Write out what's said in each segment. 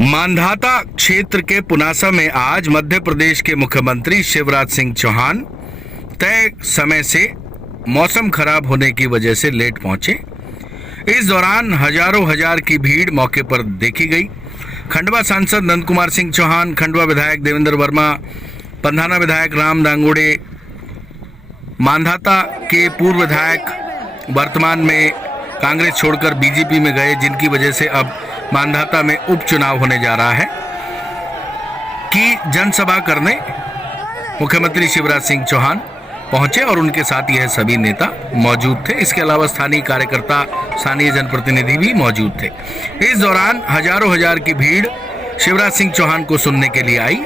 मांधाता क्षेत्र के पुनासा में आज मध्य प्रदेश के मुख्यमंत्री शिवराज सिंह चौहान तय समय से मौसम खराब होने की वजह से लेट पहुंचे। इस दौरान हजारों हजार की भीड़ मौके पर देखी गई। खंडवा सांसद नंद कुमार सिंह चौहान, खंडवा विधायक देवेंद्र वर्मा, पंधाना विधायक राम दांगोड़े, मांधाता के पूर्व विधायक वर्तमान में कांग्रेस छोड़कर बीजेपी में गए, जिनकी वजह से अब मांधाता में उपचुनाव होने जा रहा है, की जनसभा करने मुख्यमंत्री शिवराज सिंह चौहान पहुंचे और उनके साथ यह सभी नेता मौजूद थे। इसके अलावा स्थानीय कार्यकर्ता, स्थानीय जनप्रतिनिधि भी मौजूद थे। इस दौरान हजारों हजार की भीड़ शिवराज सिंह चौहान को सुनने के लिए आई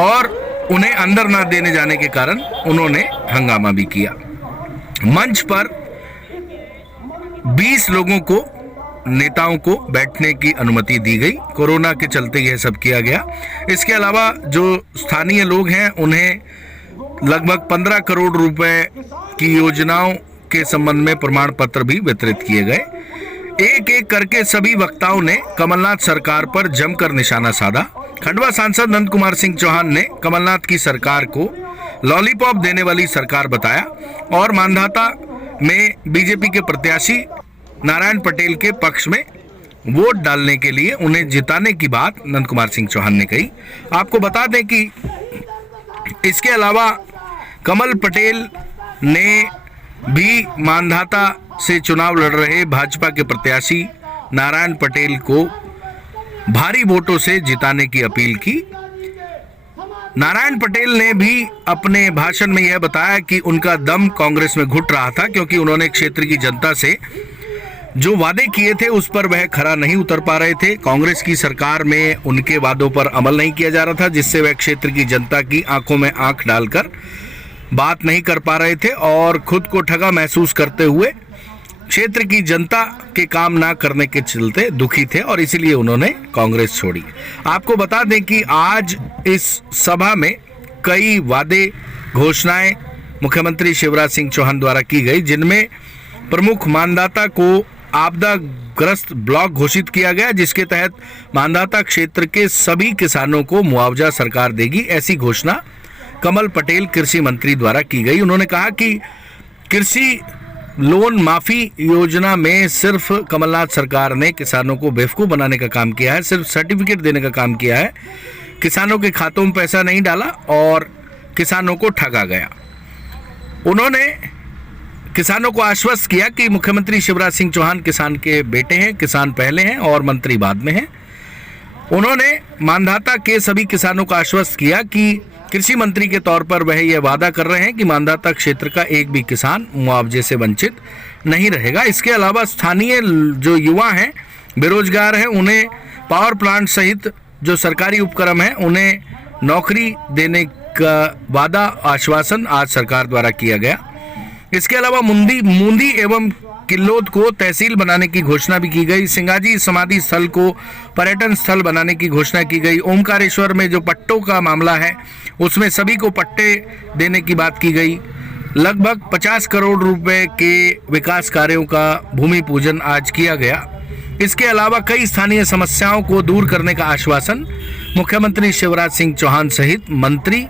और उन्हें अंदर न देने जाने के कारण उन्होंने हंगामा भी किया। मंच पर 20 लोगों को, नेताओं को बैठने की अनुमति दी गई। कोरोना के चलते यह सब किया गया। इसके अलावा जो स्थानीय लोग हैं उन्हें लगभग 15 करोड़ रुपए की योजनाओं के संबंध में प्रमाण पत्र भी वितरित किए गए। एक एक करके सभी वक्ताओं ने कमलनाथ सरकार पर जमकर निशाना साधा। खंडवा सांसद नंद कुमार सिंह चौहान ने कमलनाथ की सरकार को लॉलीपॉप देने वाली सरकार बताया और मांधाता में बीजेपी के प्रत्याशी नारायण पटेल के पक्ष में वोट डालने के लिए उन्हें जिताने की बात नंद कुमार सिंह चौहान ने कही। आपको बता दें कि इसके अलावा कमल पटेल ने भी मांधाता से चुनाव लड़ रहे भाजपा के प्रत्याशी नारायण पटेल को भारी वोटों से जिताने की अपील की। नारायण पटेल ने भी अपने भाषण में यह बताया कि उनका दम कांग्रेस में घुट रहा था, क्योंकि उन्होंने क्षेत्र की जनता से जो वादे किए थे उस पर वह खरा नहीं उतर पा रहे थे। कांग्रेस की सरकार में उनके वादों पर अमल नहीं किया जा रहा था, जिससे वह क्षेत्र की जनता की आंखों में आंख डालकर बात नहीं कर पा रहे थे और खुद को ठगा महसूस करते हुए क्षेत्र की जनता के काम ना करने के चलते दुखी थे और इसीलिए उन्होंने कांग्रेस छोड़ी। आपको बता दें कि आज इस सभा में कई वादे, घोषणाएं मुख्यमंत्री शिवराज सिंह चौहान द्वारा की गई, जिनमें प्रमुख मांधाता को आपदाग्रस्त ब्लॉक घोषित किया गया, जिसके तहत मांधाता क्षेत्र के सभी किसानों को मुआवजा सरकार देगी। ऐसी घोषणा कमल पटेल कृषि मंत्री द्वारा की गई। उन्होंने कहा कि कृषि लोन माफी योजना में सिर्फ कमलनाथ सरकार ने किसानों को बेवकूफ बनाने का काम किया है, सिर्फ सर्टिफिकेट देने का काम किया है, किसानों के खातों में पैसा नहीं डाला और किसानों को ठगा गया। उन्होंने किसानों को आश्वस्त किया कि मुख्यमंत्री शिवराज सिंह चौहान किसान के बेटे हैं, किसान पहले हैं और मंत्री बाद में हैं। उन्होंने मांधाता के सभी किसानों को आश्वस्त किया कि कृषि मंत्री के तौर पर वह यह वादा कर रहे हैं कि मांधाता क्षेत्र का एक भी किसान मुआवजे से वंचित नहीं रहेगा। इसके अलावा स्थानीय जो युवा हैं, बेरोजगार हैं, उन्हें पावर प्लांट सहित जो सरकारी उपक्रम हैं उन्हें नौकरी देने का वादा, आश्वासन आज सरकार द्वारा किया गया। इसके अलावा मूंदी एवं किल्लोद को तहसील बनाने की घोषणा भी की गई। सिंगाजी समाधि स्थल को पर्यटन स्थल बनाने की घोषणा की गई। ओमकारेश्वर में जो पट्टों का मामला है उसमें सभी को पट्टे देने की बात की गई। लगभग 50 करोड़ रुपए के विकास कार्यों का भूमि पूजन आज किया गया। इसके अलावा कई स्थानीय समस्याओं को दूर करने का आश्वासन मुख्यमंत्री शिवराज सिंह चौहान सहित मंत्री,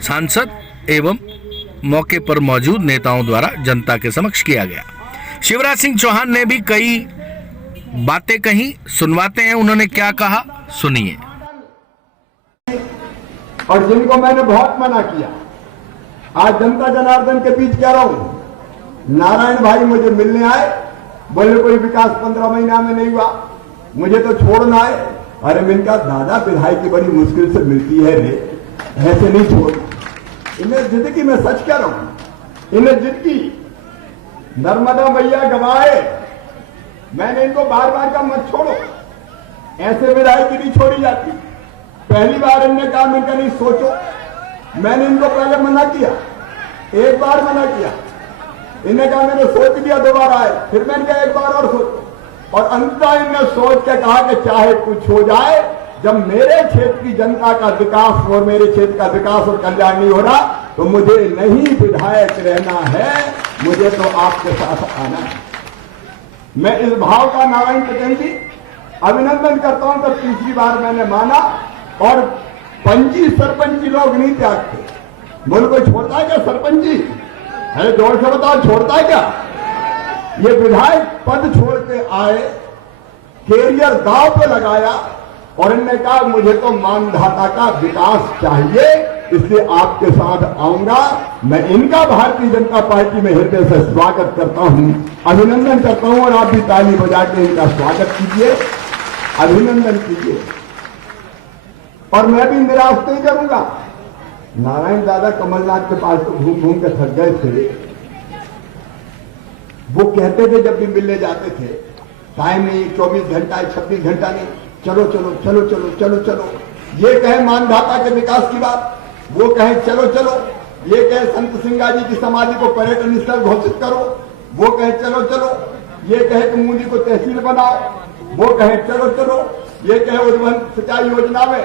सांसद एवं मौके पर मौजूद नेताओं द्वारा जनता के समक्ष किया गया। शिवराज सिंह चौहान ने भी कई बातें कही, सुनवाते हैं उन्होंने क्या कहा, सुनिए। और जिनको मैंने बहुत मना किया, आज जनता जनार्दन के बीच कह रहा हूं। नारायण भाई मुझे मिलने आए, बोले कोई विकास 15 महीना में नहीं हुआ, मुझे तो छोड़ना है। अरे मैंने कहा दादा, विधायक की बड़ी मुश्किल से मिलती है रे, ऐसे नहीं छोड़। इन्हें जिंदगी में सच कह रहा हूं, इन्हें जिंदगी नर्मदा मैया गवाए, मैंने इनको बार बार कहा मत छोड़ो, ऐसे विधायक की नहीं छोड़ी जाती। पहली बार इनने कहा, मैंने कहा नहीं सोचो। मैंने इनको पहले मना किया, एक बार मना किया, इन्होंने कहा मैंने सोच लिया, दोबारा आए, फिर मैंने कहा एक बार और सोचो, और अंततः इन्होंने सोच के कहा कि चाहे कुछ हो जाए, जब मेरे क्षेत्र की जनता का विकास और मेरे क्षेत्र का विकास और कल्याण नहीं हो रहा तो मुझे नहीं विधायक रहना है, मुझे तो आपके साथ आना है। मैं इस भाव का नारायण पटेल जी अभिनंदन करता हूं तो तीसरी बार मैंने माना। और पंजी सरपंची लोग नहीं त्यागते। मुल्क को छोड़ता है क्या सरपंच जी? अरे जोर से बताओ, छोड़ता है क्या? ये विधायक पद छोड़ के आए, कैरियर दांव पे लगाया और इन्होंने कहा मुझे तो मानधाता का विकास चाहिए, इसलिए आपके साथ आऊंगा। मैं इनका भारतीय जनता पार्टी में हृदय से स्वागत करता हूं, अभिनंदन करता हूं। और आप भी ताली बजा के इनका स्वागत कीजिए, अभिनंदन कीजिए। और मैं भी निराश नहीं करूंगा। नारायण दादा कमलनाथ के पास तो घूम घूम के थक गए थे। वो कहते थे जब भी मिलने जाते थे, टाइम नहीं, 24 घंटा है, 26 घंटा नहीं, चलो चलो चलो चलो चलो चलो। ये कहे मानधाता के विकास की बात, वो कहे चलो चलो। ये कहे संत सिंगा जी की समाधि को पर्यटन स्थल घोषित करो, वो कहे चलो चलो। ये कहे कि मुंडी को तहसील बनाओ, वो कहे चलो चलो। ये कहे उद्वहन सिंचाई योजना में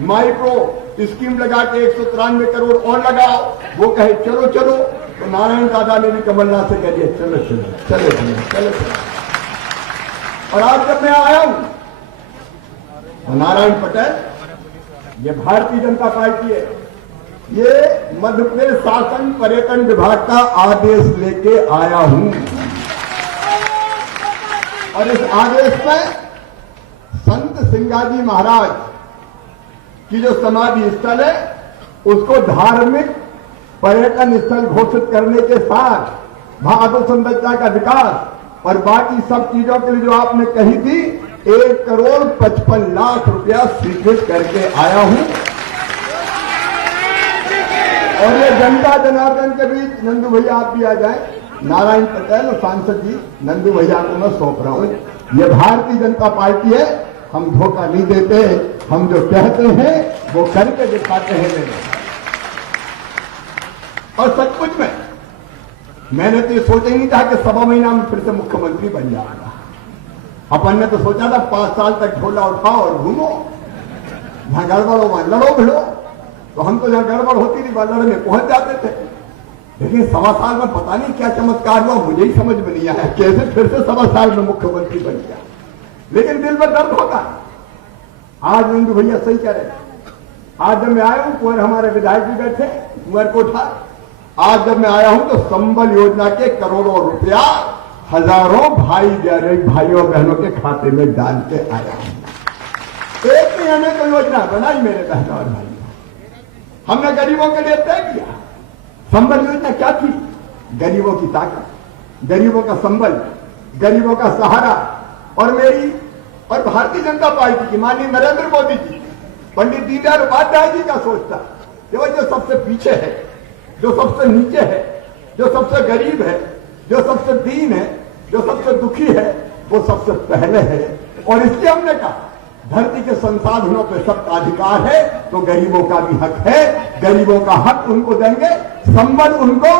माइक्रो स्कीम लगा के 193 करोड़ और लगाओ, वो कहे चलो चलो। तो नारायण दादा ने भी कमलनाथ से कह दिया चलो चलो चलो चलो चलो चलो। और आज जब मैं आया हूं तो नारायण पटेल, ये भारतीय जनता पार्टी है, ये मध्य प्रदेश शासन पर्यटन विभाग का आदेश लेके आया हूं। और इस आदेश में संत सिंगाजी महाराज की जो समाधि स्थल है उसको धार्मिक पर्यटन स्थल घोषित करने के साथ वहां अधोसंरचना का विकास और बाकी सब चीजों के लिए जो आपने कही थी 1,55,00,000 रुपया स्वीकृत करके आया हूं। और ये जनता जनार्दन के बीच नंदू भैया आप भी आ जाए, नारायण पटेल सांसद जी नंदू भैया को मैं सौंप रहा हूं। ये भारतीय जनता पार्टी है, हम धोखा नहीं देते, हम जो कहते हैं वो करके दिखाते हैं। और सचमुच में मैंने तो ये सोचा ही नहीं था कि 1.25 महीना में फिर से मुख्यमंत्री बन जाऊंगा। अपन ने तो सोचा था 5 साल तक झोला उठाओ और घूमो, जहां गड़बड़ हो वहां लड़ो भिड़ो। तो हम तो जहां गड़बड़ होती थी वहां लड़ने पहुंच जाते थे। लेकिन 1.25 साल में पता नहीं क्या चमत्कार हुआ, मुझे ही समझ में नहीं आया कैसे फिर से 1.25 साल में मुख्यमंत्री बन गया। लेकिन दिल में दर्द होता है। आज नंदू भैया सही कह रहे, आज जब मैं आया हूं कुंवर हमारे विधायक भी बैठे कुंवर कोठा, आज जब मैं आया हूं तो संबल योजना के करोड़ों रुपया हजारों भाई गरीब भाइयों बहनों के खाते में डाल के आया हूं। एक नहीं अनेक योजना बनाई मेरे बहनों और भाइयों, हमने गरीबों के लिए तय किया। संबल योजना क्या थी? गरीबों की ताकत, गरीबों का संबल, गरीबों का सहारा। और मेरी और भारतीय जनता पार्टी की माननीय नरेंद्र मोदी जी, पंडित दीनदयाल उपाध्याय जी का सोच था कि वो जो सबसे पीछे है, जो सबसे नीचे है, जो सबसे गरीब है, जो सबसे दीन है, जो सबसे दुखी है, वो सबसे पहले है। और इसलिए हमने कहा धरती के संसाधनों पर सबका अधिकार है, तो गरीबों का भी हक है, गरीबों का हक उनको देंगे। संबल उनको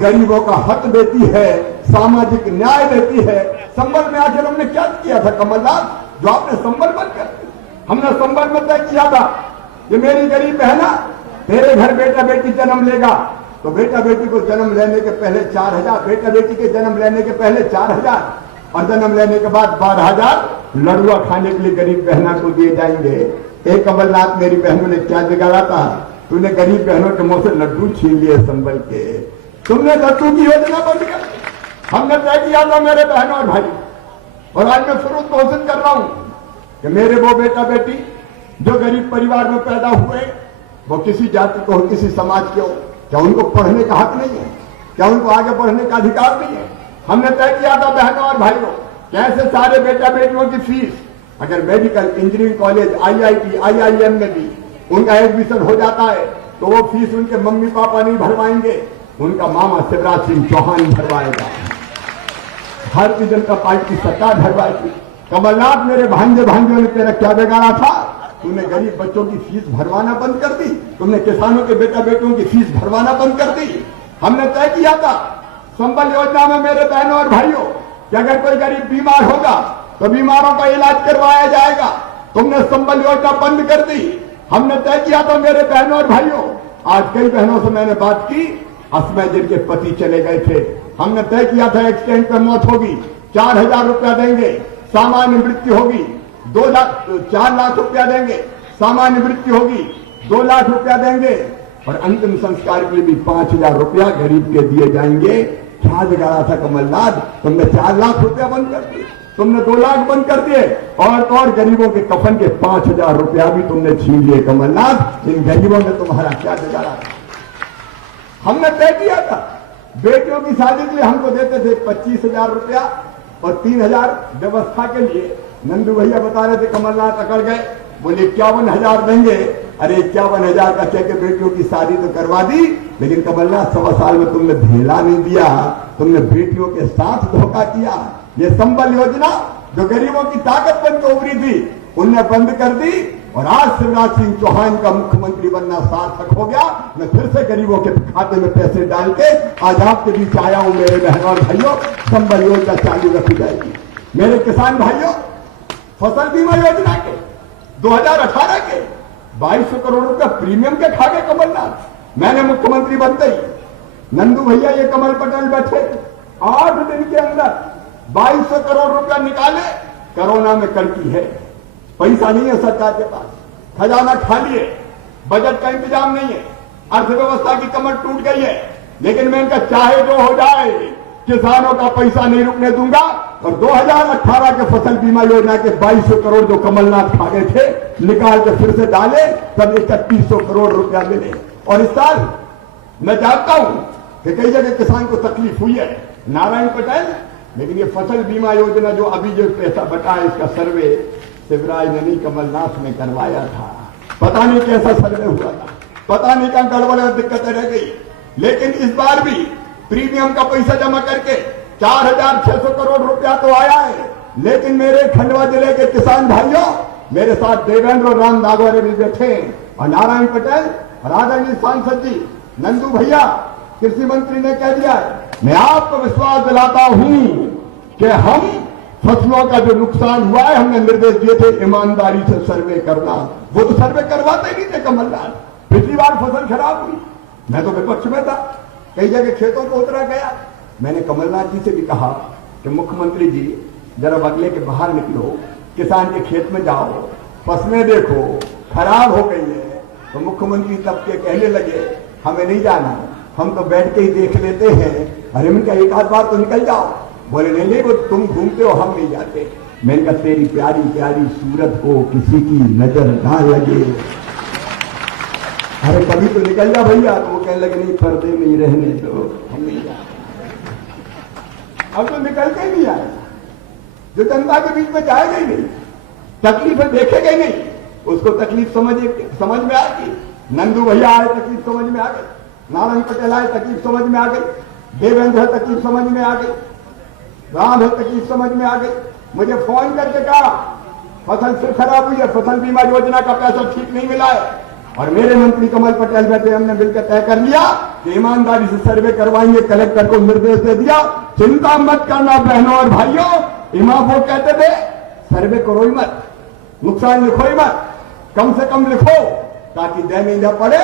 गरीबों का हक देती है, सामाजिक न्याय देती है। संबल में आखिर हमने क्या किया था कमलनाथ, जो आपने संबल बंद कर दिया? हमने संबल में तय किया था कि मेरी गरीब बहना तेरे घर बेटा बेटी जन्म लेगा तो बेटा बेटी को जन्म लेने के पहले 4,000, बेटा बेटी के जन्म लेने के पहले 4,000 और जन्म लेने के बाद 12,000 लड़ुआ खाने के लिए गरीब बहना को दिए जाएंगे। एक कमलनाथ मेरी बहनों ने क्या बिगाड़ा था? तूने गरीब बहनों के मुंह से लड्डू छीन लिए संबल के, तुमने लड्डू की योजना बंद कर दी। हमने तय किया था मेरे बहनों और भाई, और आज मैं फिर घोषित कर रहा हूं कि मेरे वो बेटा बेटी जो गरीब परिवार में पैदा हुए, वो किसी जाति को हो, किसी समाज के हो, क्या उनको पढ़ने का हक नहीं है? क्या उनको आगे बढ़ने का अधिकार नहीं है? हमने तय किया था बहनों और भाइयों, कैसे सारे बेटा बेटियों की फीस, अगर medical, engineering college, IIT, IIM में भी उनका एडमिशन हो जाता है तो वो फीस उनके मम्मी पापा नहीं भरवाएंगे, उनका मामा शिवराज सिंह चौहान भरवाएगा। भारतीय जनता पार्टी की सरकार भरवाएगी। कमलनाथ मेरे भांजे भांजियों ने तेरा क्या बिगाड़ा था? तूने गरीब बच्चों की फीस भरवाना बंद कर दी, तुमने किसानों के बेटा बेटियों की फीस भरवाना बंद कर दी। हमने तय किया था संबल योजना में मेरे बहनों और भाइयों कि अगर कोई गरीब बीमार होगा तो बीमारों का इलाज करवाया जाएगा, तुमने संबल योजना बंद कर दी। हमने तय किया था मेरे बहनों और भाइयों, आज कई बहनों से मैंने बात की, असमय जिनके पति चले गए थे, हमने तय किया था एक्सीडेंट में मौत होगी 4,000 रुपया देंगे, सामान्य मृत्यु होगी 4 लाख रुपया देंगे, सामान्य मृत्यु होगी 2 लाख रुपया देंगे और अंतिम संस्कार के लिए भी 5,000 रुपया गरीब के दिए जाएंगे। क्या बिगाड़ा था कमलनाथ? तुमने 4 लाख रुपया बंद कर दिए, तुमने 2 लाख बंद कर दिए और गरीबों के कफन के 5,000 रुपया भी तुमने छीन लिए। कमलनाथ, इन गरीबों ने तुम्हारा क्या बिगाड़ा? हमने तय किया था बेटियों की शादी के लिए हमको देते थे 25,000 रुपया और 3,000 व्यवस्था के लिए। नंदू भैया बता रहे थे कमलनाथ अकड़ गए, बोले 51,000 देंगे। अरे 51,000 का कह के बेटियों की शादी तो करवा दी, लेकिन कमलनाथ 1.25 साल में तुमने ढेला नहीं दिया, तुमने बेटियों के साथ धोखा किया। ये संबल योजना जो गरीबों की ताकत बन के उभरी थी, उनने बंद कर दी और आज शिवराज सिंह चौहान का मुख्यमंत्री बनना सार्थक हो गया। मैं फिर से गरीबों के खाते में पैसे डाल के आज आपके बीच आया हूं। मेरे बहनों और भाइयों, संबल योजना चालू रखी जाएगी। मेरे किसान भाइयों, फसल बीमा योजना के 2018 के 2200 करोड़ रुपया प्रीमियम के खा गए कमलनाथ। मैंने मुख्यमंत्री बनते ही नंदू भैया ये कमल पटेल बैठे 8 दिन के अंदर 2200 करोड़ रुपया निकाले। कोरोना में कड़की है, पैसा नहीं है सरकार के पास, खजाना खाली है, बजट का इंतजाम नहीं है, अर्थव्यवस्था की कमर टूट गई है। लेकिन मैं इनका चाहे जो हो जाए, किसानों का पैसा नहीं रुकने दूंगा। और 2018 के फसल बीमा योजना के 2200 करोड़ जो कमलनाथ खा गए थे, निकाल के फिर से डाले, तब 3100 करोड़ रुपया मिले। और इस साल मैं जानता हूं कि कई जगह किसान को तकलीफ हुई है, नारायण पटेल, लेकिन ये फसल बीमा योजना जो अभी जो पैसा बटा है, इसका सर्वे शिवराज ने नहीं, कमलनाथ ने करवाया था। पता नहीं कैसा सर्वे हुआ था, पता नहीं कहां गड़बड़ और दिक्कतें रह गई। लेकिन इस बार भी प्रीमियम का पैसा जमा करके 4,600 करोड़ रुपया तो आया है। लेकिन मेरे खंडवा जिले के किसान भाइयों, मेरे साथ देवेंद्र और राम नागौरे भी बैठे हैं और नारायण पटेल, आदरणीय सांसद जी, नंदू भैया, कृषि मंत्री ने कह दिया है। मैं आपको विश्वास दिलाता हूं कि हम फसलों का जो नुकसान हुआ है, हमने निर्देश दिए थे ईमानदारी से सर्वे करना। वो तो सर्वे करवाते ही नहीं थे कमलनाथ। पिछली बार फसल खराब हुई, मैं तो विपक्ष में था, कई जगह खेतों को उतरा गया। मैंने कमलनाथ जी से भी कहा कि मुख्यमंत्री जी, जरा बगले के बाहर निकलो, किसान के खेत में जाओ, फसलें देखो, खराब हो गई है। तो मुख्यमंत्री तब के कहने लगे, हमें नहीं जाना, हम तो बैठ के ही देख लेते हैं। अरे उनका एक आध बार तो निकल जाओ। बोले नहीं, वो तुम घूमते हो, हम नहीं जाते। मैंने कहा तेरी प्यारी प्यारी सूरत को किसी की नजर ना लगे, अरे कभी तो निकल जा भैया। तो वो कहने लगे नहीं, पर्दे में ही रहने दो, हम नहीं जाते। अब तो निकल के ही नहीं आए, जो जनता के बीच में जाएगा ही नहीं, तकलीफें देखेगा ही नहीं, उसको तकलीफ समझ में आ गई। नंदू भैया आए, तकलीफ समझ में आ गई, नारायण पटेल आए, तकलीफ समझ में आ गई, देवेंद्र है, तकलीफ समझ में आ गई, राम है, तकलीफ समझ में आ गई। मुझे फोन करके कहा फसल से खराब हुई है, फसल बीमा योजना का पैसा ठीक नहीं मिला है। और मेरे मंत्री कमल पटेल बैठे, हमने मिलकर तय कर लिया कि ईमानदारी से सर्वे करवाएंगे। कलेक्टर को निर्देश दे दिया, चिंता मत करना बहनों और भाइयों। इमाम वो कहते थे सर्वे करो ही मत, नुकसान लिखो ही मत, कम से कम लिखो ताकि देने न पड़े।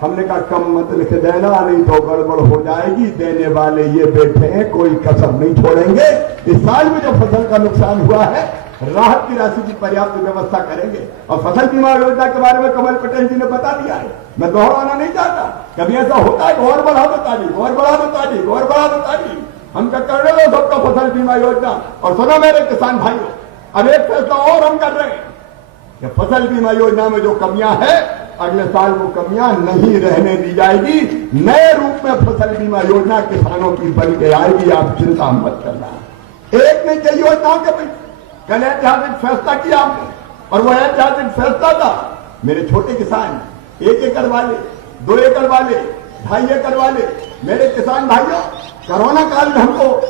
हमने कहा कम मत लिख देना, नहीं तो गड़बड़ हो जाएगी। देने वाले ये बैठे हैं, कोई कसर नहीं छोड़ेंगे। इस साल में जो फसल का नुकसान हुआ है, राहत की राशि की पर्याप्त व्यवस्था करेंगे। और फसल बीमा योजना के बारे में कमल पटेल जी ने बता दिया है, मैं दोहराना नहीं चाहता। कभी ऐसा होता है, गौर बढ़ा दो ताली, गौर बढ़ा दो ताली, गौर बढ़ा दो ताली। हम कर रहे हो सबका फसल बीमा योजना। और सुनो मेरे किसान भाइयों, अब एक फैसला और हम कर रहे हैं कि फसल बीमा योजना में जो कमियां हैं, अगले साल वो कमियां नहीं रहने दी जाएगी। नए रूप में फसल बीमा योजना किसानों की बन के आएगी, आप चिंता मत करना। एक नहीं कई योजनाओं के भाई कल ऐतिहासिक फैसला किया हमने, और वो ऐतिहासिक फैसला था मेरे छोटे किसान, 1 एकड़ वाले, 2 एकड़ वाले, 2.5 एकड़ वाले, मेरे किसान भाइयों, कोरोना काल में हमको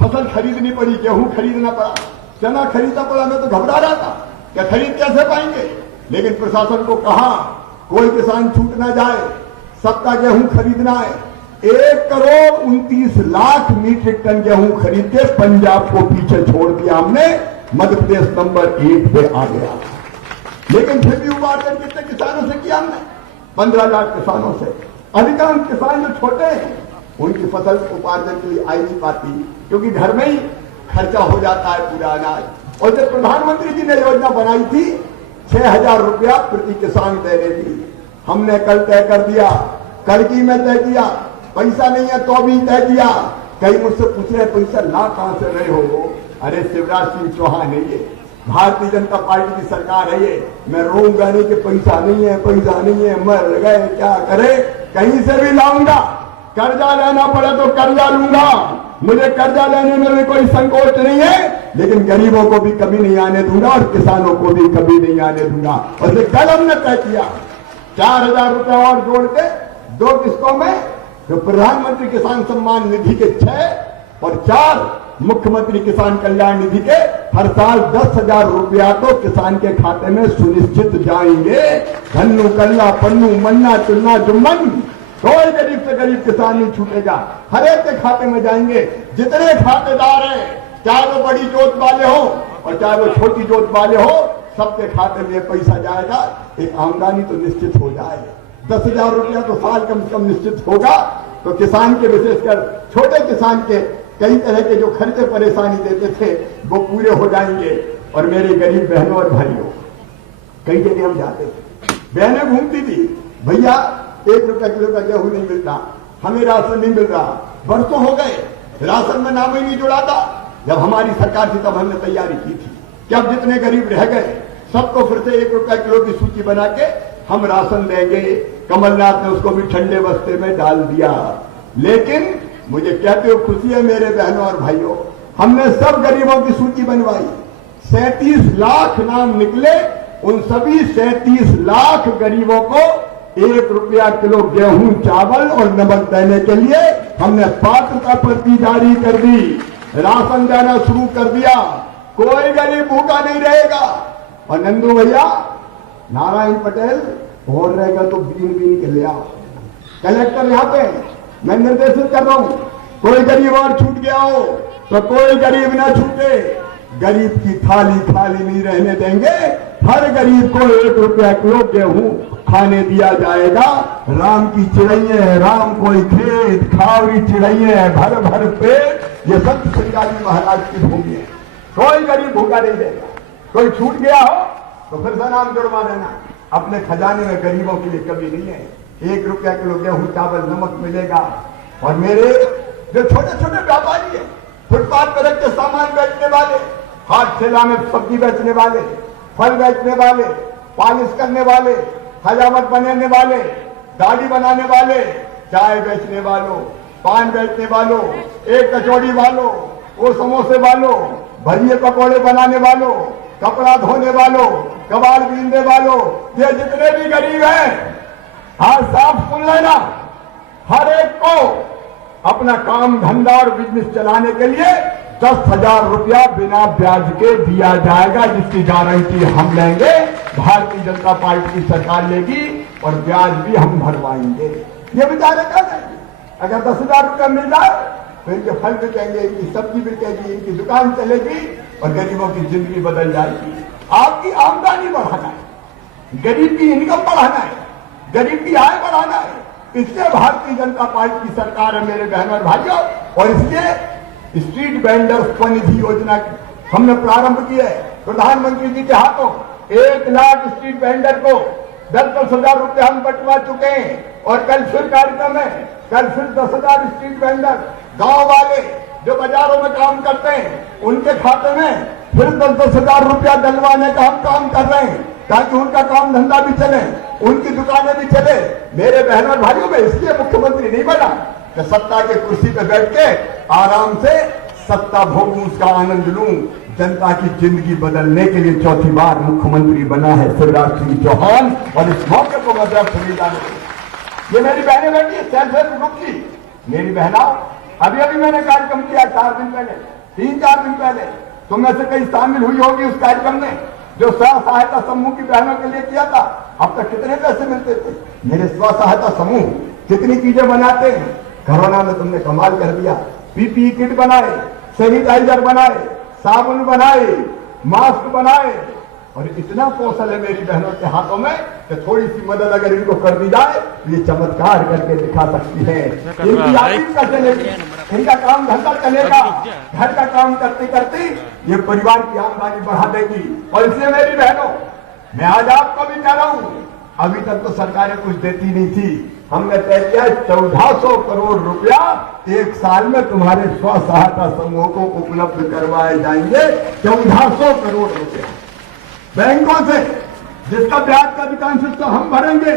फसल खरीदनी पड़ी, गेहूं खरीदना पड़ा, चना खरीदना पड़ा। मैं तो घबरा रहा था क्या खरीद कैसे पाएंगे। लेकिन प्रशासन को कहा कोई किसान छूट ना जाए, सबका गेहूं खरीदना है। 1,29,00,000 मीट्रिक टन गेहूं खरीद के पंजाब को पीछे छोड़ दिया हमने, मध्य प्रदेश नंबर 1 पे आ गया। लेकिन फिर भी उपार्जन कितने किसानों से किया हमने? 15 लाख किसानों से। अधिकांश किसान जो छोटे हैं उनकी फसल उपार्जन के लिए आई नहीं पाती, क्योंकि घर में ही खर्चा हो जाता है पूरा अनाज। और जब प्रधानमंत्री जी ने योजना बनाई थी 6,000 रुपया प्रति किसान देने की, हमने कल तय कर दिया, कल की में तय किया, पैसा नहीं है तो भी तय किया। कई मुझसे पूछ रहे पैसा ला कहां से रहे हो? अरे शिवराज सिंह चौहान है ये, भारतीय जनता पार्टी की सरकार है ये। मैं रोऊंगा नहीं कि पैसा नहीं है, पैसा नहीं है, मर गए क्या करे, कहीं से भी लाऊंगा। कर्जा लेना पड़े तो कर्जा लूंगा, मुझे कर्जा लेने में भी कोई संकोच नहीं है, लेकिन गरीबों को भी कभी नहीं आने दूंगा और किसानों को भी कभी नहीं आने दूंगा। और ये कल हमने तय किया 4,000 रुपया और जोड़ के 2 किस्तों में, जो प्रधानमंत्री किसान सम्मान निधि के 6 और 4 मुख्यमंत्री किसान कल्याण निधि के हर साल 10,000 रुपया तो किसान के खाते में सुनिश्चित जाएंगे। धन्नू कल्ला पन्नू मन्ना चुन्ना जुम्मन, कोई गरीब से गरीब किसान नहीं छूटेगा, हर एक के खाते में जाएंगे। जितने खातेदार हैं, चाहे वो बड़ी जोत वाले हो और चाहे वो छोटी जोत वाले हो, सबके खाते में पैसा जाएगा। एक आमदनी तो निश्चित हो जाएगी, 10,000 रुपया तो साल कम से कम निश्चित होगा। तो किसान के, विशेषकर छोटे किसान के कई तरह के जो खर्चे परेशानी देते थे वो पूरे हो जाएंगे। और मेरे गरीब बहनों और भाइयों, कई जगह हम जाते थे, बहनें घूमती थी, भैया 1 रुपया किलो का गेहूं नहीं मिलता, हमें राशन नहीं मिल रहा। बरसों हो गए, राशन में नाम ही नहीं जुड़ा था। जब हमारी सरकार थी तब हमने तैयारी की थी कि अब जितने गरीब रह गए सबको फिर से 1 रुपया किलो की सूची बना के हम राशन देंगे। कमलनाथ ने उसको भी ठंडे बस्ते में डाल दिया। लेकिन मुझे कहते हो खुशी है मेरे बहनों और भाइयों, हमने सब गरीबों की सूची बनवाई, 37 लाख नाम निकले। उन सभी 37 लाख गरीबों को 1 रुपया किलो गेहूं, चावल और नमक देने के लिए हमने पात्रता पर्ची जारी कर दी, राशन देना शुरू कर दिया। कोई गरीब भूखा नहीं रहेगा। और नंदू भैया, नारायण पटेल और रहेगा तो बीन बीन के ले आओ। कलेक्टर यहाँ पे मैं निर्देशित कर रहा हूं, कोई गरीब और छूट गया हो तो कोई गरीब ना छूटे। गरीब की थाली खाली नहीं रहने देंगे। हर गरीब को 1 रुपया किलो गेहूं खाने दिया जाएगा। राम की चिड़ैया, राम कोई खेत, खावरी चिड़ैया, भर भर पेट, ये सब श्रीगाली महाराज की भूमि है। कोई गरीब भूखा नहीं देगा। कोई छूट गया हो तो फिर से नाम जुड़वा देना। अपने खजाने में गरीबों के लिए कभी नहीं है। 1 रुपया किलो गेहूं, चावल, नमक मिलेगा। और मेरे जो छोटे छोटे व्यापारी हैं, फुटपाथ पर रख के सामान बेचने वाले, हाथ ठेला में सब्जी बेचने वाले, फल बेचने वाले, पॉलिश करने वाले, हजामत बनाने वाले, दाढ़ी बनाने वाले, चाय बेचने वालों, पान बेचने वालों, एक कचौड़ी वालों, वो समोसे वालों, भजिए पकौड़े बनाने वालों, कपड़ा धोने वालों, कबाड़ बीनने वालों, ये जितने भी गरीब हैं, आज साफ सुन लेना, हर एक को अपना काम धंधा और बिजनेस चलाने के लिए 10,000 रुपया बिना ब्याज के दिया जाएगा, जिसकी गारंटी हम लेंगे। भारतीय जनता पार्टी की सरकार लेगी और ब्याज भी हम भरवाएंगे। ये बेचारे क्या देंगे? अगर 10,000 रुपया मिल जाए तो इनके फल बिकेंगे, इनकी सब्जी बिकेगी, इनकी दुकान चलेगी और गरीबों की जिंदगी बदल जाएगी। आपकी आमदनी बढ़ाना है, गरीब की इनकम बढ़ाना है, गरीब की आय बढ़ाना है। इसलिए भारतीय जनता पार्टी की सरकार है मेरे बहनों और भाइयों। और इसलिए स्ट्रीट वेंडर्स स्वनिधि योजना हमने प्रारंभ की है। प्रधानमंत्री जी के हाथों 1 लाख स्ट्रीट वेंडर को 10,000 रुपये हम बंटवा चुके हैं। और कल फिर कार्यक्रम है, कल फिर 10,000 स्ट्रीट वेंडर, गांव वाले जो बाजारों में काम करते हैं, उनके खाते में फिर 10,000 रुपया डलवाने का हम काम कर रहे हैं, ताकि उनका काम धंधा भी चले, उनकी दुकानें भी चले। मेरे बहनों और भाइयों, में इसलिए मुख्यमंत्री नहीं बना कि सत्ता के कुर्सी पे बैठ के आराम से सत्ता भोगूं, उसका आनंद लूं। जनता की जिंदगी बदलने के लिए चौथी बार मुख्यमंत्री बना है शिवराज सिंह चौहान। और इस मौके को मैं व्यक्त नहीं जाने, ये मेरी बहनें बैठी है सेल्फ हेल्प ग्रुप की, मेरी बहना। अभी अभी मैंने कार्यक्रम किया 4 दिन पहले, 3-4 दिन पहले, तुम में से कई शामिल हुई होगी उस कार्यक्रम में, जो स्व सहायता समूह की बहनों के लिए किया था। अब तक कितने पैसे मिलते थे? मेरे स्व सहायता समूह कितनी चीजें बनाते हैं। कोरोना में तुमने कमाल कर दिया, पीपीई किट बनाए, सैनिटाइजर बनाए, साबुन बनाए, मास्क बनाए। और इतना कौशल है मेरी बहनों के हाथों में कि थोड़ी सी मदद अगर इनको कर दी जाए तो ये चमत्कार करके दिखा सकती है। इनकी आदत का चलेगी। इनका काम धंधा चलेगा, घर का काम करते करते ये परिवार की आमदनी बढ़ा देगी। और इसलिए मेरी बहनों, मैं आज आपको भी कह रहा हूं, अभी तक तो सरकारें कुछ देती नहीं थी, हमने तय किया 1400 करोड़ रुपया एक साल में तुम्हारे स्व सहायता समूहों को उपलब्ध करवाए जाएंगे। 1400 करोड़ रुपया बैंकों से, जिसका ब्याज का अधिकांश हिस्सा हम भरेंगे।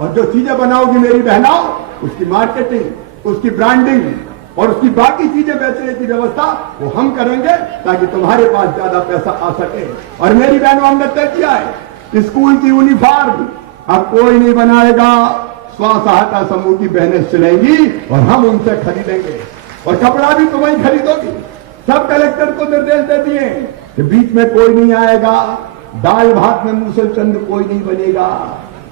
और जो चीजें बनाओगी मेरी बहनों, उसकी मार्केटिंग, उसकी ब्रांडिंग और उसकी बाकी चीजें बेचने की व्यवस्था वो हम करेंगे, ताकि तुम्हारे पास ज्यादा पैसा आ सके। और मेरी बहनों, हमने तय किया है स्कूल की यूनिफॉर्म अब कोई नहीं बनाएगा, स्व सहायता समूह की बहनें सिलेंगी और हम उनसे खरीदेंगे। और कपड़ा भी तुम ही खरीदोगी। सब कलेक्टर को निर्देश दे दिए कि बीच में कोई नहीं आएगा, दाल भात में मुंह से चंद कोई नहीं बनेगा,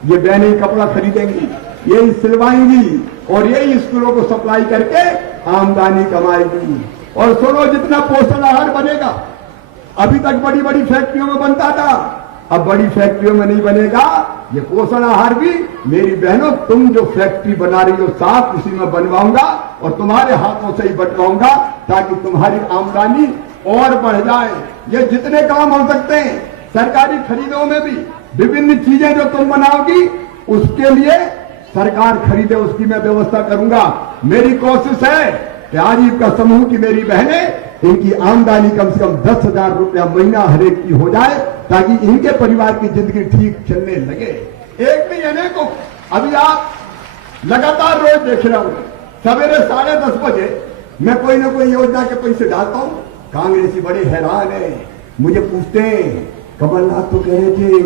ये बहनें कपड़ा खरीदेंगी, यही सिलवाएंगी और यही स्कूलों को सप्लाई करके आमदनी कमाएगी। और सुनो, जितना पोषण आहार बनेगा, अभी तक बड़ी बड़ी फैक्ट्रियों में बनता था, अब बड़ी फैक्ट्रियों में नहीं बनेगा। ये पोषण आहार भी मेरी बहनों, तुम जो फैक्ट्री बना रही हो साफ उसी में बनवाऊंगा और तुम्हारे हाथों से ही बंटवाऊंगा, ताकि तुम्हारी आमदनी और बढ़ जाए। ये जितने काम हो सकते हैं, सरकारी खरीदों में भी विभिन्न चीजें जो तुम बनाओगी उसके लिए सरकार खरीदे, उसकी मैं व्यवस्था करूंगा। मेरी कोशिश है कि आजीविका समूह की मेरी बहनें, इनकी आमदनी कम से कम 10,000 रुपया महीना हर एक की हो जाए, ताकि इनके परिवार की जिंदगी ठीक चलने लगे। एक नहीं अनेकों। अभी आप लगातार रोज देख रहे हो, सवेरे 10:30 बजे मैं कोई ना कोई योजना के पैसे डालता हूं। कांग्रेसी बड़े हैरान है, मुझे पूछते हैं कमलनाथ तो कह रहे थे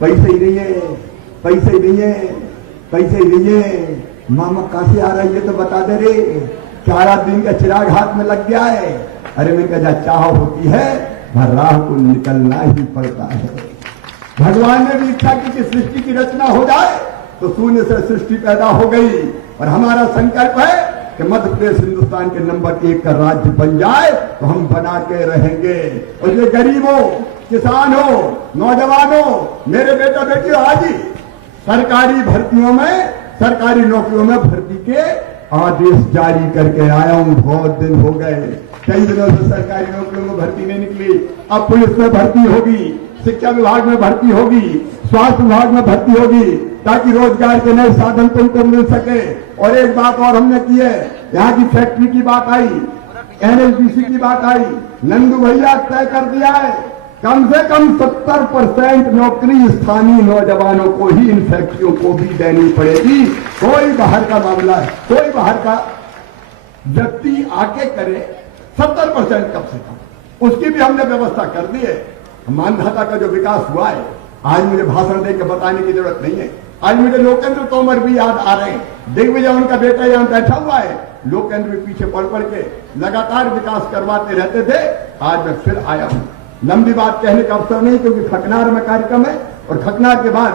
पैसे ही नहीं है, पैसे ही नहीं है, पैसे ही नहीं है, मामा कहां से आ रहा है ये तो बता दे रे, 4 दिन का चिराग हाथ में लग गया है। अरे मैं कहा, चाह होती है हर राह को निकलना ही पड़ता है। भगवान ने भी इच्छा की कि सृष्टि की रचना हो जाए, तो शून्य से सृष्टि पैदा हो गई। और हमारा संकल्प है कि मध्य प्रदेश हिंदुस्तान के नंबर 1 का राज्य बन जाए, तो हम बना के रहेंगे। और ये गरीब हो, किसान हो, नौजवान हो, मेरे बेटा बेटी आज ही सरकारी भर्तियों में, सरकारी नौकरियों में भर्ती के आदेश जारी करके आया हूं। बहुत दिन हो गए, कई दिनों से सरकारी नौकरियों में भर्ती नहीं निकली। अब पुलिस में भर्ती होगी, शिक्षा विभाग में भर्ती होगी, स्वास्थ्य विभाग में भर्ती होगी, ताकि रोजगार के नए साधन तुमको मिल सके। और एक बात और हमने की है, यहाँ की फैक्ट्री की बात आई, एनएचपीसी की बात आई, नंदू भैया तय कर दिया है कम से कम 70% नौकरी स्थानीय नौजवानों को ही इन फैक्ट्रियों को भी देनी पड़ेगी। कोई बाहर का मामला है, कोई बाहर का व्यक्ति आके करे, 70% कम से कम, उसकी भी हमने व्यवस्था कर दी है। मानधाता का जो विकास हुआ है, आज मुझे भाषण देकर बताने की जरूरत नहीं है। आज मुझे लोकेंद्र तोमर भी याद आ रहे हैं, दिग्विजय उनका बेटा यहां बैठा हुआ है, लोकेंद्र भी पीछे पढ़ के लगातार विकास करवाते रहते थे। आज मैं फिर आया हूं। लंबी बात कहने का अवसर नहीं, क्योंकि खकनार में कार्यक्रम है और खकनार के बाद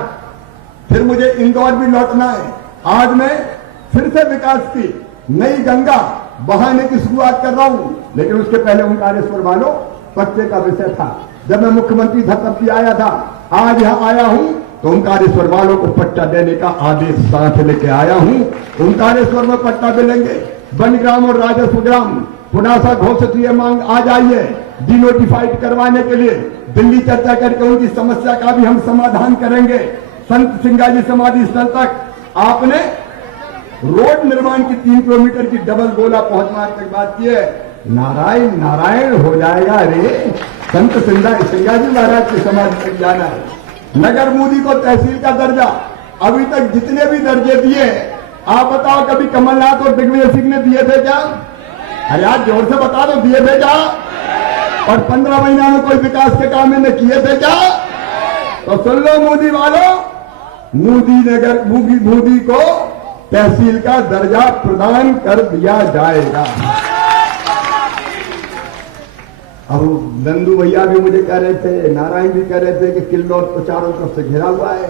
फिर मुझे इंदौर भी लौटना है। आज मैं फिर से विकास की नई गंगा बहाने की शुरुआत कर रहा हूं, लेकिन उसके पहले ओंकारेश्वर वालों पट्टे का विषय था। जब मैं मुख्यमंत्री था तब भी आया था, आज यहां आया हूं तो ओंकारेश्वर वालों को पट्टा देने का आदेश साथ लेके आया हूं। ओंकारेश्वर में पट्टा मिलेंगे, बनग्राम और राजस्व ग्राम पुनासा घोषित ये मांग आ जाइए डिनोटिफाइड करवाने के लिए। दिल्ली चर्चा करके उनकी समस्या का भी हम समाधान करेंगे। संत सिंगाजी समाधि स्थल तक आपने रोड निर्माण की 3 किलोमीटर की डबल गोला पहुंच मार्ग तक बात की है, नारायण नारायण हो जाएगा रे। संत सिंगाजी महाराज की समाधि तक जाना है। नगर मोदी को तहसील का दर्जा, अभी तक जितने भी दर्जे दिए, आप बताओ कभी कमलनाथ और दिग्विजय सिंह ने दिए थे क्या? अरे आज जोर से बता दो, दिए थे क्या? और 15 महीना में कोई विकास के काम इन्हें किए थे क्या? तो सुन लो मोदी वालों, मोदी को तहसील का दर्जा प्रदान कर दिया जाएगा। अब नंदू भैया भी मुझे कह रहे थे, नारायण भी कह रहे थे कि किल्लौर तो चारों तरफ से घिरा हुआ है।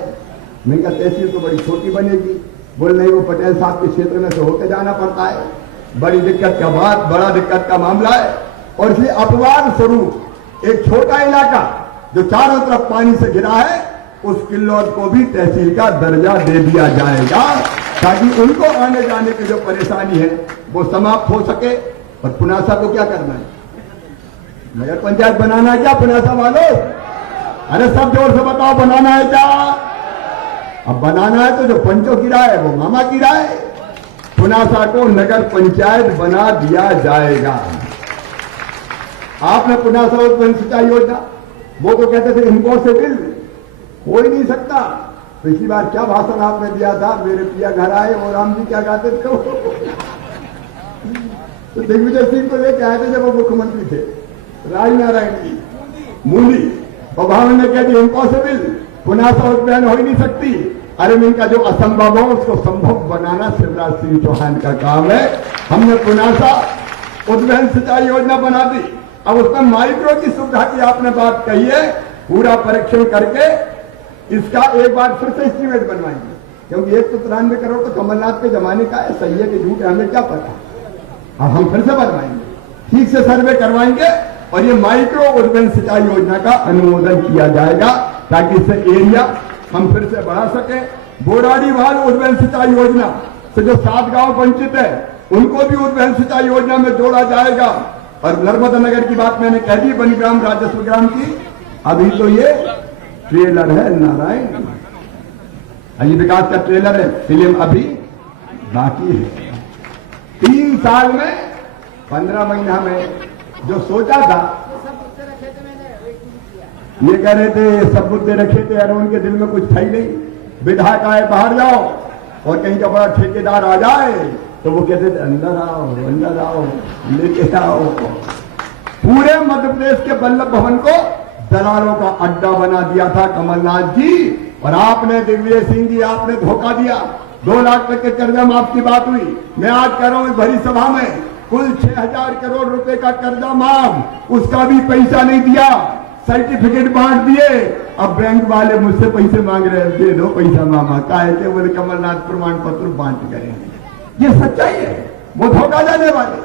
मैंने कहा तहसील तो बड़ी छोटी बनेगी। बोल नहीं, वो पटेल साहब के क्षेत्र में से होकर जाना पड़ता है, बड़ी दिक्कत का बात, बड़ा दिक्कत का मामला है। और इसलिए अपवाद स्वरूप एक छोटा इलाका जो चारों तरफ पानी से घिरा है, उस किल्लौर को भी तहसील का दर्जा दे दिया जाएगा। ताकि उनको आने जाने की जो परेशानी है वो समाप्त हो सके। और पुनासा को क्या करना है? नगर पंचायत बनाना है क्या पुनासा वालों? अरे सब जोर से बताओ, बनाना है क्या? अब बनाना है तो जो पंचों की राय है वो मामा की राय। पुनासा को नगर पंचायत बना दिया जाएगा। आपने पुनासा उत्पन्न सिंचाई योजना, वो तो कहते थे इम्पॉसिबल, हो ही नहीं सकता। पिछली बार क्या भाषण आपने दिया था, मेरे पिया घर आए और राम जी क्या गाते थे तो दिग्विजय सिंह को लेके आए थे जब वो मुख्यमंत्री थे, राजनारायण की मूली, और भाव ने कह दिया इम्पॉसिबल, पुनासा उत्पन्न हो ही नहीं सकती। अरे इनका जो असंभव हो उसको संभव बनाना शिवराज सिंह चौहान का काम है। हमने पुनासा उद्वहन सिंचाई योजना बना दी। अब उसमें माइक्रो की सुविधा की आपने बात कही है, पूरा परीक्षण करके इसका एक बार फिर से एस्टीमेट बनवाएंगे, क्योंकि 193 करोड़ तो कमलनाथ के जमाने का है, सही है कि झूठ है हमें क्या पता। अब हम फिर से बनवाएंगे, ठीक से सर्वे करवाएंगे और ये माइक्रो उद्वहन सिंचाई योजना का अनुमोदन किया जाएगा ताकि इससे एरिया हम फिर से बढ़ा सके। बोराडीवाल उद्वहन सिंचाई योजना से जो 7 गांव वंचित है उनको भी उद्वहन सिंचाई योजना में जोड़ा जाएगा। और नर्मदा नगर की बात मैंने कह दी, बनीग्राम राजस्व ग्राम की, अभी तो ये ट्रेलर है नारायण, अभी विकास का ट्रेलर है, फिल्म अभी बाकी है। 3 साल में 15 महीना में जो सोचा था, ये कह रहे थे सब मुद्दे रखे थे, अरे उनके दिल में कुछ था ही नहीं। विधायक आए बाहर जाओ और कहीं का बड़ा ठेकेदार आ जाए तो वो कहते थे अंदर आओ लेके आओ। पूरे मध्य प्रदेश के वल्लभ भवन को दलालों का अड्डा बना दिया था कमलनाथ जी, और आपने दिग्विजय सिंह जी आपने धोखा दिया। 2 लाख तक के कर्जा माफ की बात हुई, मैं आज कह रहा हूं इस भरी सभा में, कुल 6,000 करोड़ रुपए का कर्जा माफ, उसका भी पैसा नहीं दिया, सर्टिफिकेट बांट दिए। अब बैंक वाले मुझसे पैसे मांग रहे हैं, दे दो पैसा मामा, काहे के बोले कमलनाथ प्रमाण पत्र बांट करेंगे। ये सच्चाई है। वो धोखा देने वाले,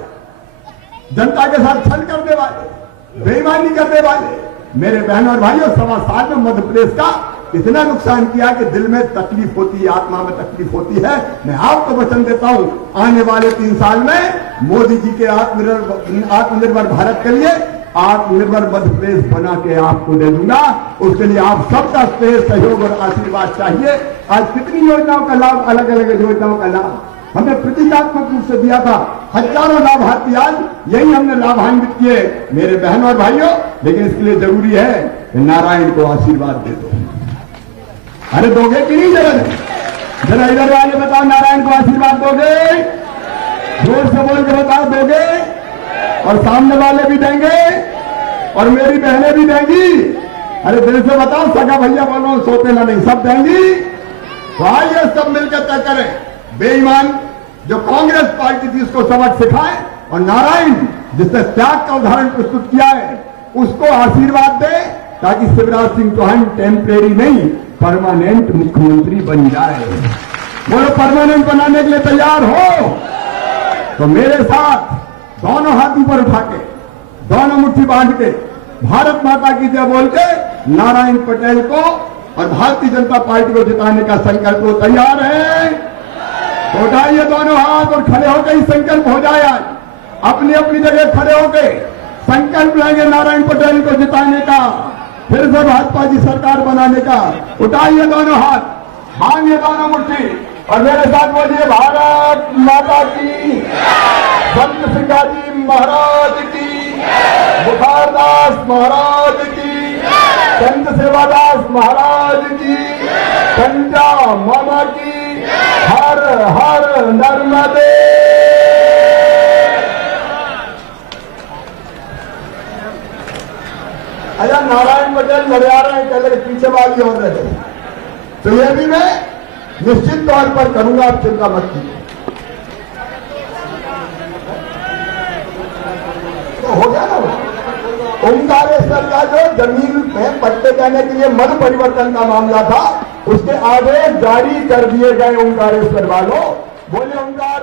जनता के साथ छल करने वाले, बेईमानी करने वाले मेरे बहन और भाइयों 1.25 साल में मध्य प्रदेश का इतना नुकसान किया कि दिल में तकलीफ होती है, आत्मा में तकलीफ होती है। मैं आपको वचन देता हूं, आने वाले 3 साल में मोदी जी के आत्मनिर्भर भारत के लिए आत्मनिर्भर मध्य प्रदेश बना के आपको दे दूंगा। उसके लिए आप सबका सहयोग और आशीर्वाद चाहिए। आज कितनी योजनाओं का लाभ, अलग अलग योजनाओं का लाभ हमने प्रतीकात्मक रूप से दिया था, हजारों लाभार्थी आज यही हमने लाभान्वित किए मेरे बहन और भाइयों। लेकिन इसके लिए जरूरी है कि नारायण को आशीर्वाद दे दो। अरे दोगे कि नहीं? जरा इधर वाले बताओ, नारायण को आशीर्वाद दोगे? जोर से बोल के बताओ, दोगे? और सामने वाले भी देंगे और मेरी बहनें भी देंगी। अरे दिल से बताओ, सगा भैया बोलो, सोतेला नहीं, सब देंगी। तो आइए सब मिलकर तय करें, बेईमान जो कांग्रेस पार्टी थी उसको सबक सिखाए और नारायण जिसने त्याग का उदाहरण प्रस्तुत किया है उसको आशीर्वाद दे, ताकि शिवराज सिंह चौहान टेम्परेरी नहीं परमानेंट मुख्यमंत्री बन जाए। बोलो परमानेंट बनाने के लिए तैयार हो? तो मेरे साथ दोनों हाथ ऊपर उठा के, दोनों मुट्ठी बांध के, भारत माता की जय बोल के नारायण पटेल को और भारतीय जनता पार्टी को जिताने का संकल्प हो तैयार है? तो उठाइए दोनों हाथ और खड़े होकर ही संकल्प हो जाए। आज अपनी अपनी जगह खड़े होकर संकल्प लेंगे नारायण पटेल को जिताने का, फिर से भाजपा की सरकार बनाने का। उठाइए दोनों हाथ, मांगिए दोनों मुट्ठी और मेरे साथ बोलिए, भारत माता की, संत सिंगाजी महाराज की, बुखारदास महाराज की, संत सेवादास महाराज की, पंजा मामा की, हर हर नर्मदे। अच्छा, नारायण पटेल लड़े आ रहे हैं, कहते पीछे वाली हो रहे, तो ये भी मैं निश्चित तौर पर करूंगा, आप चिंता मत कीजिए। तो हो गया ना ओंकारेश्वर का जो जमीन में पट्टे देने के लिए मत परिवर्तन का मामला था, उसके आदेश जारी कर दिए गए ओंकारेश्वर वालों। बोले ओंकार